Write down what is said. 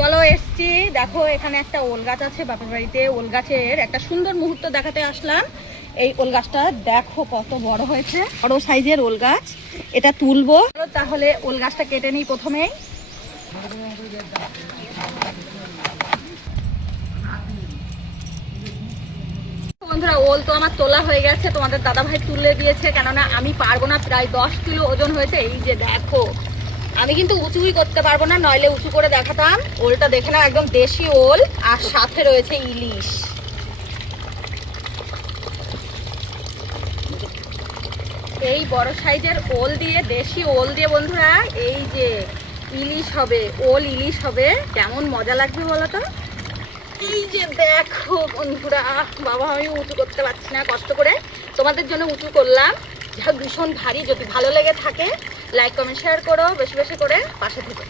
চলো এসছি, দেখো এখানে একটা ওল গাছ আছে বাপের বাড়িতে। ওল গাছের একটা সুন্দর মুহূর্ত দেখাতে আসলাম। এই ওল গাছটা দেখো কত বড় হয়েছে, বড় সাইজের ওল গাছ। এটা তুলবো, তাহলে ওল গাছটা কেটে নিই প্রথমেই। বন্ধুরা, ওল তো আমার তোলা হয়ে গেছে, তোমাদের দাদা ভাই তুলে দিয়েছে, কেননা আমি পারবো না। প্রায় 10 কিলো ওজন হয়েছে। এই যে দেখো, আমি কিন্তু উঁচুই করতে পারবো না, নইলে উঁচু করে দেখাতাম। ওলটা দেখে না, একদম দেশি ওল, আর সাথে রয়েছে ইলিশ। এই বড় সাইজের ওল দিয়ে, দেশি ওল দিয়ে বন্ধুরা এই যে ইলিশ হবে, ওল ইলিশ হবে। কেমন মজা লাগবে বলো তো। এই যে দেখো বন্ধুরা, বাবা আমি উঁচু করতে পারছি না, কষ্ট করে তোমাদের জন্য উঁচু করলাম। যা ভীষণ ভারী। যদি ভালো লেগে থাকে লাইক কমেন্ট শেয়ার করো, বেশি বেশি করে পাশে থেকো।